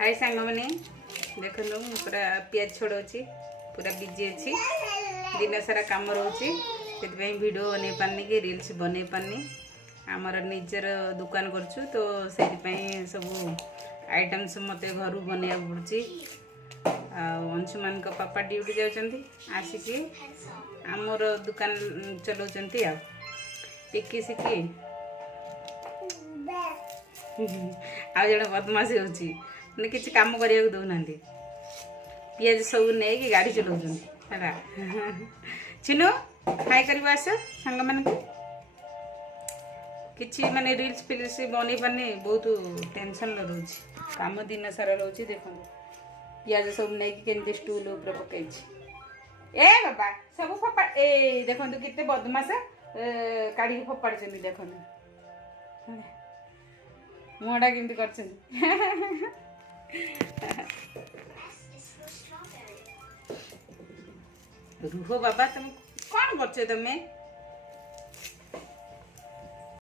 हाय सांग मैंने देख पूरा पियाज छोड़ाऊँगी पूरा बिजी अच्छी दिन सारा कम रोचे से वीडियो बन पारनी कि रील्स बन पारनी आमर निजर दुकान करछु तो से सब आइटम्स मत घर बनवा पड़ी अंशुमान पापा ड्यूटी जाऊँगी आसिकी आमर दुकान चलाउछंती आ टिकी सिकी आ जड़े बदमाशी होची मैंने किसी काम करने को दौना पियाज सब नहीं गाड़ी चलाउछंती है चिनु हाय कर आस सांग मान कि माने रील्स फिल्स बन पारे बहुत टेंशन रोच काम दिन सारा रोचे देख पियाज सब नहीं के स्टूल ऊपर पकई ए बाबा सब फोपा ए देखो केते बदमाश काढ़ी फोपाड़ देख मुहटा केमती कर रुह बाबा तुम कौन कर तुम